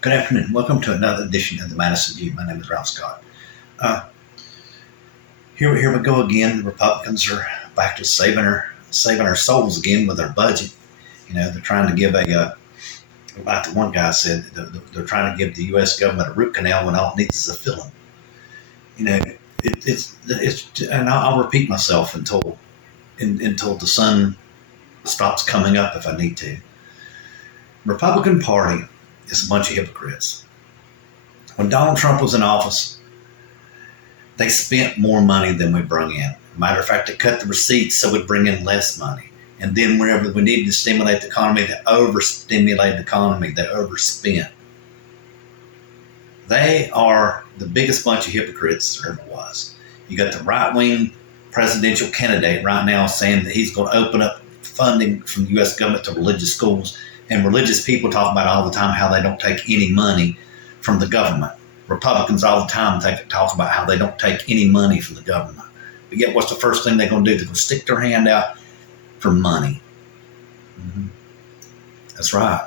Good afternoon. Welcome to another edition of the Madison View. My name is Ralph Scott. Uh, here we go again. The Republicans are back to saving our souls again with their budget. They're trying to give like the one guy said, they're trying to give the U.S. government a root canal when all it needs is a filling. And I'll repeat myself until the sun stops coming up if I need to. Republican Party is a bunch of hypocrites. When Donald Trump was in office, they spent more money than we brought in. Matter of fact, they cut the receipts so we'd bring in less money. And then whenever we needed to stimulate the economy, they overstimulated the economy. They overspent. They are the biggest bunch of hypocrites there ever was. You got the right-wing presidential candidate right now saying that he's going to open up funding from the U.S. government to religious schools. And religious people talk about all the time how they don't take any money from the government. Republicans all the time talk about how they don't take any money from the government. But yet what's the first thing they're going to do? They're going to stick their hand out for money. Mm-hmm. That's right.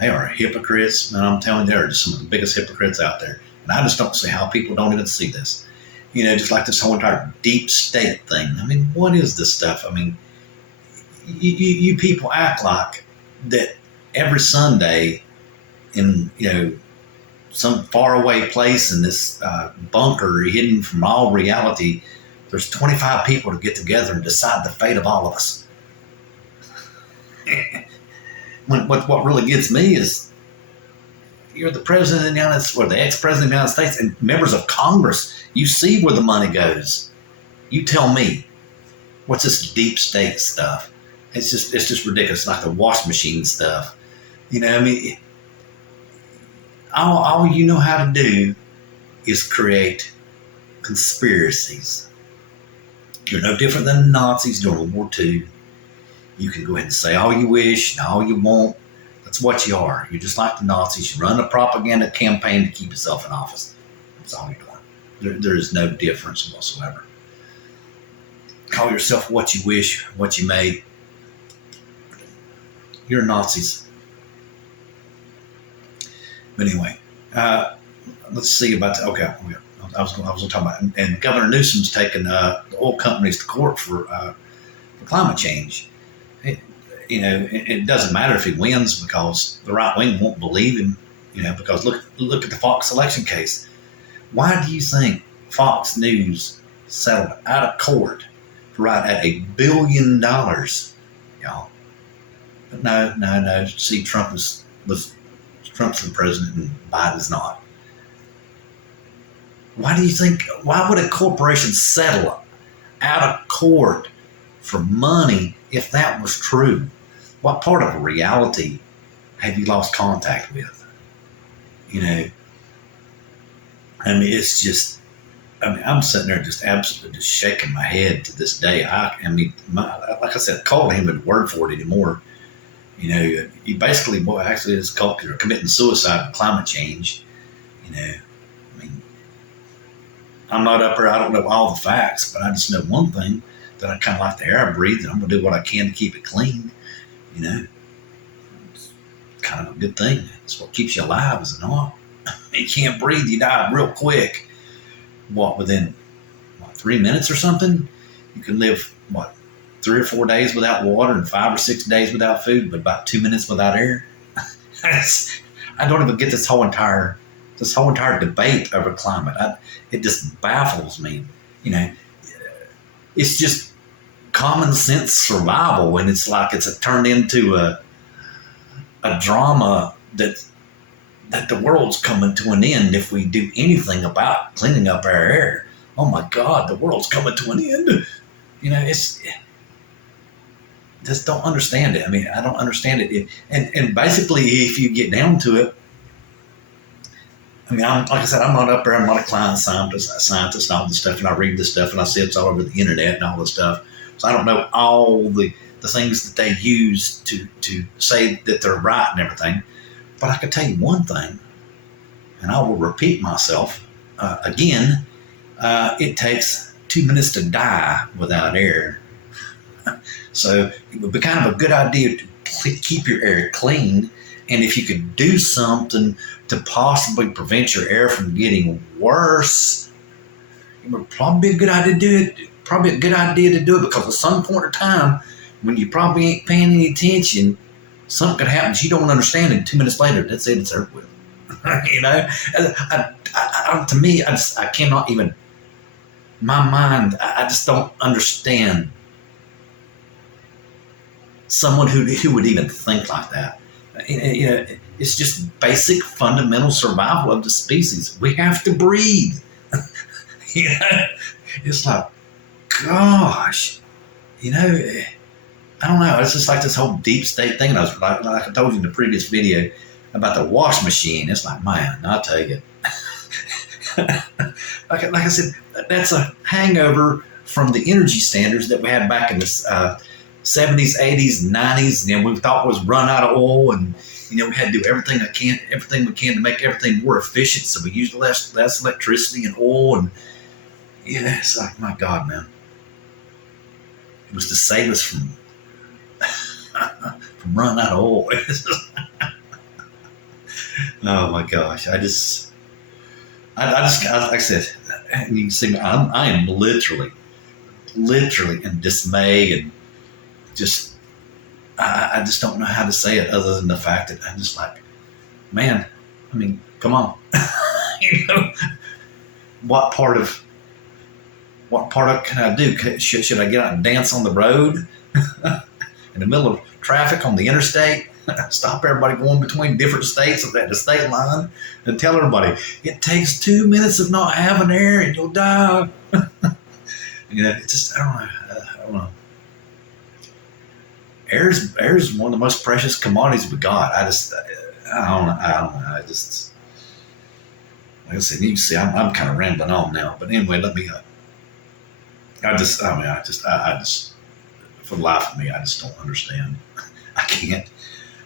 They are hypocrites. And I'm telling you, they're just some of the biggest hypocrites out there. And I just don't see how people don't even see this. Just like this whole entire deep state thing. I mean, what is this stuff? I mean, you people act like that every Sunday in some faraway place in this bunker hidden from all reality, there's 25 people to get together and decide the fate of all of us. What really gets me is you're the president of the United States, or the ex-president of the United States, and members of Congress. You see where the money goes. You tell me, what's this deep state stuff? It's just ridiculous, like the wash machine stuff. All you know how to do is create conspiracies. You're no different than the Nazis during World War II. You can go ahead and say all you wish and all you want. That's what you are. You're just like the Nazis. You run a propaganda campaign to keep yourself in office. That's all you're doing. There is no difference whatsoever. Call yourself what you wish, what you may. You're Nazis. But anyway, let's see about the, okay. I was going to talk about, and Governor Newsom's taken the oil companies to court for climate change. It doesn't matter if he wins because the right wing won't believe him. Because look at the Fox election case. Why do you think Fox News settled out of court right at $1 billion, y'all? But no. See, Trump's the president and Biden's not. Why would a corporation settle out of court for money if that was true? What part of reality have you lost contact with? I'm sitting there just absolutely just shaking my head to this day. Like I said, calling him a word for it anymore. You basically, it's called, you're committing suicide with climate change. I'm not up there. I don't know all the facts, but I just know one thing, that I kind of like the air I breathe, and I'm going to do what I can to keep it clean. It's kind of a good thing. It's what keeps you alive, is it not? You can't breathe, you die real quick. Within 3 minutes or something? You can live, 3 or 4 days without water and 5 or 6 days without food, but about 2 minutes without air. I don't even get this whole entire debate over climate. It just baffles me. It's just common sense survival, and it's like it's turned into a drama that the world's coming to an end if we do anything about cleaning up our air. Oh my God, the world's coming to an end. Just don't understand it. I don't understand it. And basically, if you get down to it, like I said, I'm not up there. I'm not a climate scientist and all this stuff, and I read this stuff and I see it's all over the internet and all this stuff. So I don't know all the things that they use to say that they're right and everything. But I can tell you one thing, and I will repeat myself again. It takes 2 minutes to die without air. So it would be kind of a good idea to keep your air clean. And if you could do something to possibly prevent your air from getting worse, it would probably be a good idea to do it. Probably a good idea to do it, because at some point in time, when you probably ain't paying any attention, something could happen that you don't understand, and 2 minutes later, that's it, it's over with. You know, to me, I cannot even. My mind, I just don't understand someone who would even think like that. You know, it's just basic fundamental survival of the species. We have to breathe. You know, it's like, gosh, you know, I don't know. It's just like this whole deep state thing. And I was like I told you in the previous video about the wash machine. It's like, man, I'll tell you. like I said, that's a hangover from the energy standards that we had back in the 70s, 80s, 90s. You know, we thought was run out of oil, and you know, we had to do everything we can to make everything more efficient. So we used less electricity and oil, and yeah, it's like, my God, man, it was to save us from running out of oil. Oh my gosh, I just like I said, you can see me, I am literally in dismay, and just I just don't know how to say it other than the fact that I'm just like, man, I mean, come on. You know, what part of can I do? Should I get out and dance on the road in the middle of traffic on the interstate? Stop everybody going between different states at the state line and tell everybody it takes 2 minutes of not having air and you'll die. You know, it's just, I don't know. Air is one of the most precious commodities we got. I don't know. I just, like I said, you can see I'm kind of rambling on now. But anyway, let me. I just, for the life of me, I just don't understand.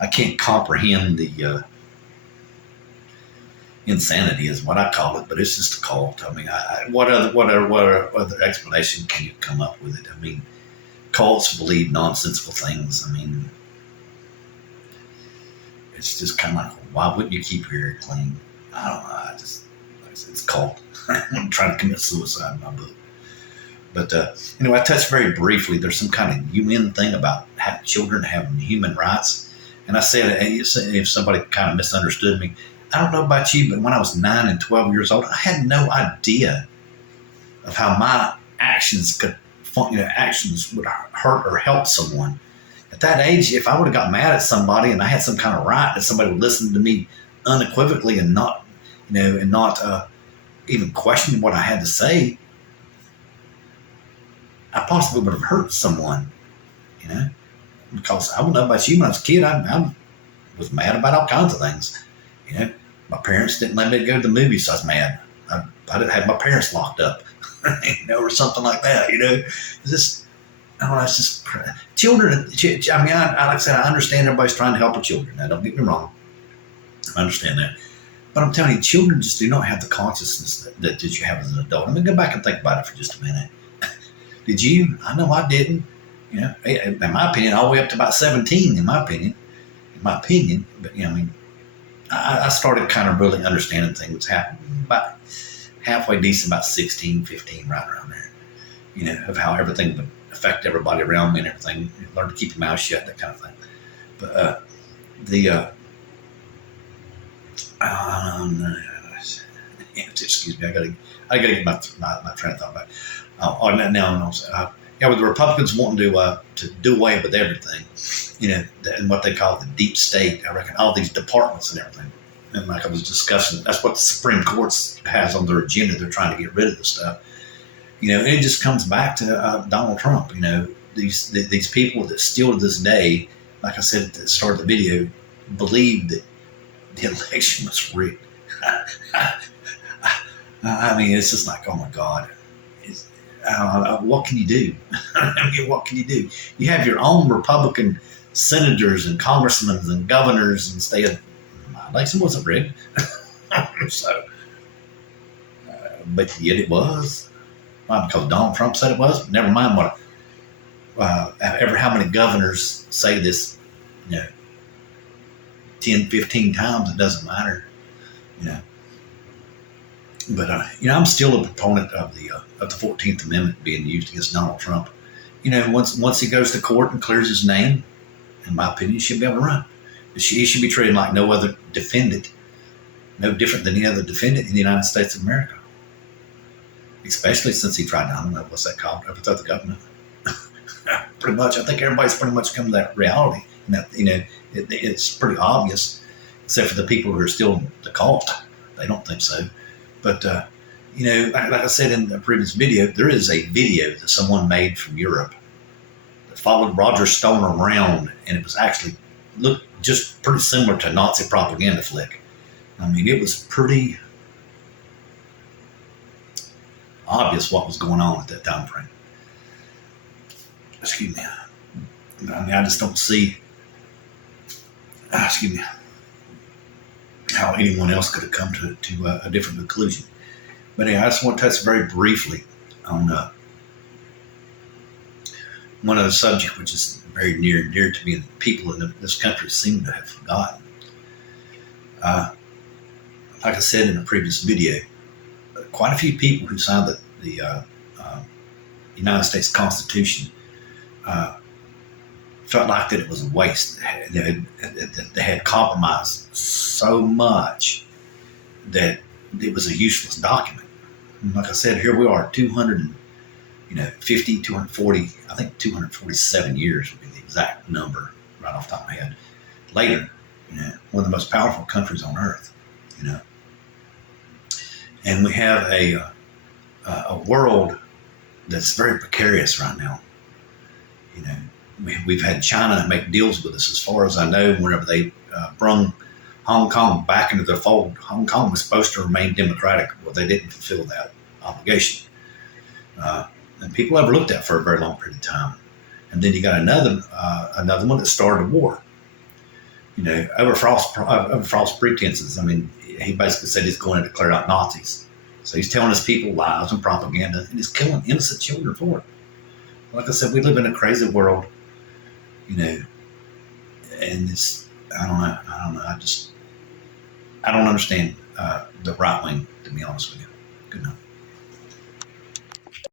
I can't comprehend the insanity is what I call it, but it's just a cult. I mean, what other explanation can you come up with it? I mean, cults believe nonsensical things. I mean, it's just kind of like, why wouldn't you keep your air clean? I don't know. I just, like I said, it's a cult. I'm trying to commit suicide in my book. But anyway, I touched very briefly. There's some kind of UN thing about children having human rights. And I said, if somebody kind of misunderstood me, I don't know about you, but when I was 9 and 12 years old, I had no idea of how my actions would hurt or help someone. At that age, if I would have got mad at somebody and I had some kind of right that somebody would listen to me unequivocally and not even question what I had to say, I possibly would have hurt someone, you know, because I don't know about you. When I was a kid, I was mad about all kinds of things. You know, my parents didn't let me go to the movies, so I was mad. I didn't have my parents locked up, you know, or something like that. You know, it's just, I don't know, it's just children. I mean, like I said, I understand everybody's trying to help the children. Now, don't get me wrong. I understand that. But I'm telling you, children just do not have the consciousness that you have as an adult. I mean, go back and think about it for just a minute. Did you? I know I didn't. You know, in my opinion, all the way up to about 17, in my opinion. But, you know, I mean, I started kind of really understanding things happening about halfway decent, about 16, 15, right around there. You know, of how everything would affect everybody around me and everything. Learn to keep your mouth shut, that kind of thing. But excuse me, I gotta get my train of thought back. With the Republicans wanting to do away with everything, you know, and what they call the deep state, I reckon all these departments and everything. And like I was discussing, that's what the Supreme Court has on their agenda. They're trying to get rid of this stuff. You know, and it just comes back to Donald Trump. You know, these people that still to this day, like I said at the start of the video, believe that the election was rigged. I mean, it's just like, oh my God. What can you do? I mean, what can you do? You have your own Republican senators and congressmen and governors and state. My election wasn't rigged. So, but yet it was. Why? Because Donald Trump said it was. Never mind how many governors say this, you know, 10, 15 times, it doesn't matter, you know. But, you know, I'm still a proponent of the 14th Amendment being used against Donald Trump. You know, once he goes to court and clears his name, in my opinion, he should be able to run. He should be treated like no other defendant, no different than any other defendant in the United States of America. Especially since he tried to, I don't know, what's that called? Overthrow the government. Pretty much. I think everybody's pretty much come to that reality. And that, you know, it's pretty obvious, except for the people who are still in the cult. They don't think so. But, you know, like I said in the previous video, there is a video that someone made from Europe that followed Roger Stone around, and it was actually looked just pretty similar to a Nazi propaganda flick. I mean, it was pretty obvious what was going on at that time frame. Excuse me. I mean, I just don't see, excuse me, how anyone else could have come to a different conclusion. But anyway, I just want to touch very briefly on one other subject, which is very near and dear to me, and people in this country seem to have forgotten. Like I said in a previous video, quite a few people who signed the United States Constitution felt like that it was a waste. They had compromised so much that it was a useless document. And like I said, here we are, 250, 240, I think 247 years would be the exact number right off the top of my head. Later, you know, one of the most powerful countries on earth, you know. And we have a world that's very precarious right now. You know, we've had China make deals with us, as far as I know. Whenever they brung Hong Kong back into the fold, Hong Kong was supposed to remain democratic. Well, they didn't fulfill that obligation. And people overlooked that for a very long period of time. And then you got another one that started a war. You know, over false pretenses. I mean, he basically said he's going to declare out Nazis. So he's telling his people lies and propaganda, and he's killing innocent children for it. Like I said, we live in a crazy world, you know, and it's, I don't know. I don't understand the right wing, to be honest with you. Good night.